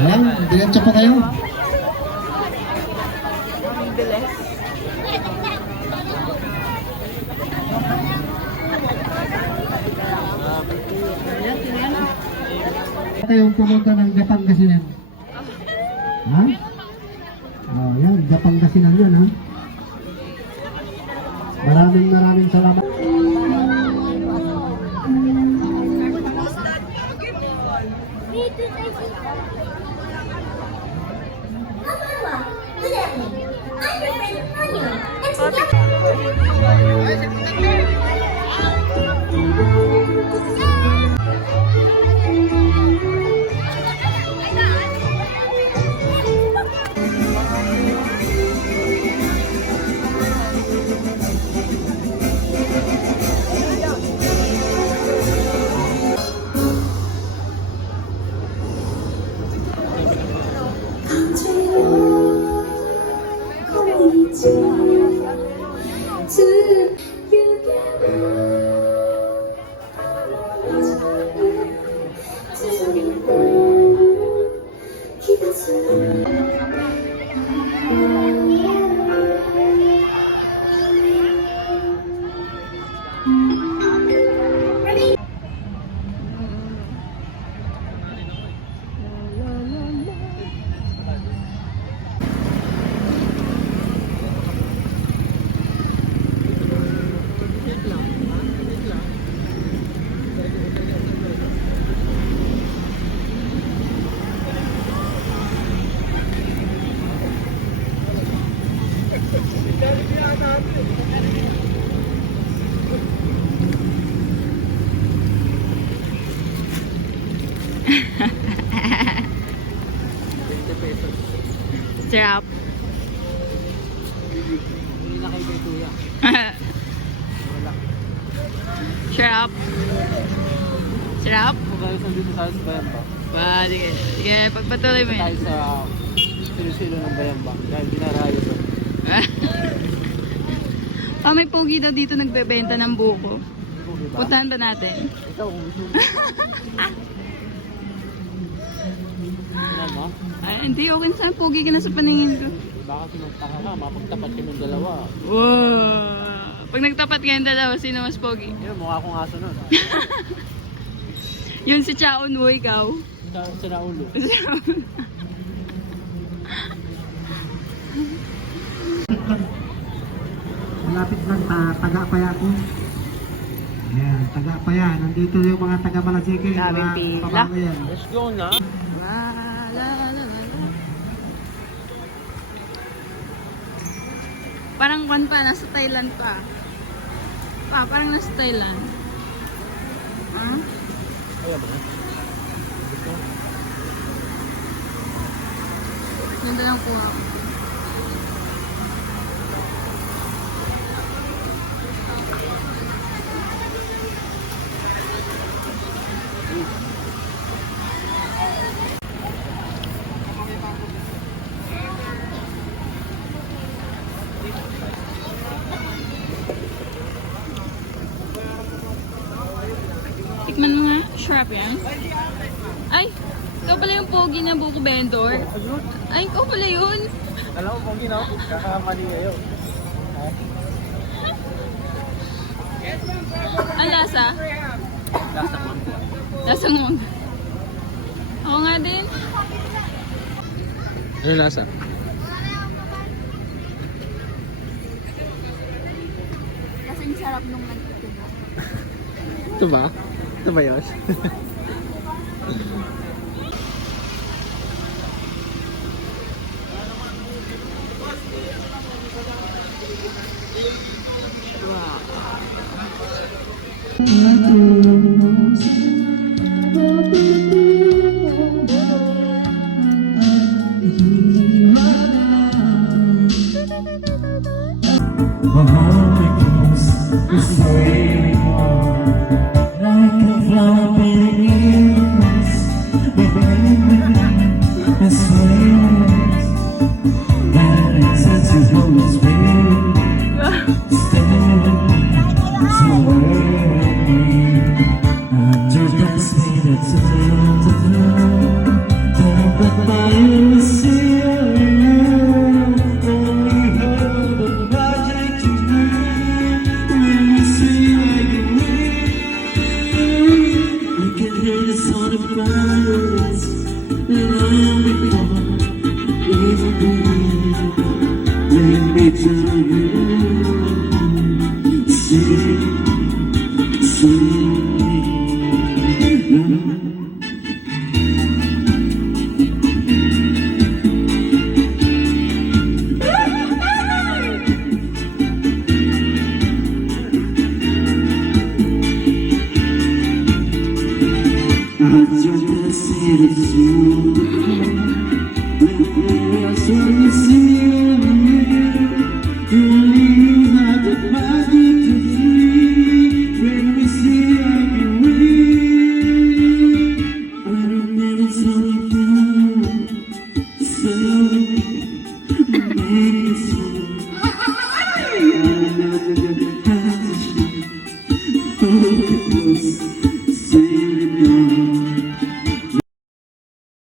Ayan, diretso po kayo. Kayong pumunta ng Pangasinan. Ha? Oh, yan, Pangasinan yan, ha? Maraming salamat. Sarap. Sarap. Sarap. Ba, sige. Sige, pagpatuloy mo tayo sa silo-silo ng Bayambang dahil dinarayo ko. May pogi daw dito nagbebenta ng buko. Puntahan ba natin? Ikaw kung gusto mo. Ano? Ay, hindi, okay sa pogi ka na sa paningin ko. Baka sinagtaka ka, mapagtapat ka ng dalawa. Wow! Pag nagtapat kayong dalawa, sino mas pogi? Yun, mukha akong aso nun. Yun si Chaon mo, ikaw. Sa naulo. Malapit lang, taga-paya ko. Ayan, taga-paya. Nandito yung mga taga-Malasike. Daming pila. Let's go na. Parang kwan pa, nasa Thailand pa. Parang nasa Thailand. Ayaw ba na? Ganda lang po ako. Tikman mo nga, shrap yan. Ay! Ikaw pala yung pogi na buko vendor. Ayun. Ay, ikaw pala yun. Alam mo, Pogi, no? Kakamali kayo. Ang lasa? Last na Lasa mo. Ako nga din. Ano lasa? Kasing sarap nung nagtitiba. Ito ba? Ito ba yun? My heart becomes this way like a flopping ears, this waves that makes you hold space, somewhere after that speed that's a but by you see I just see it through.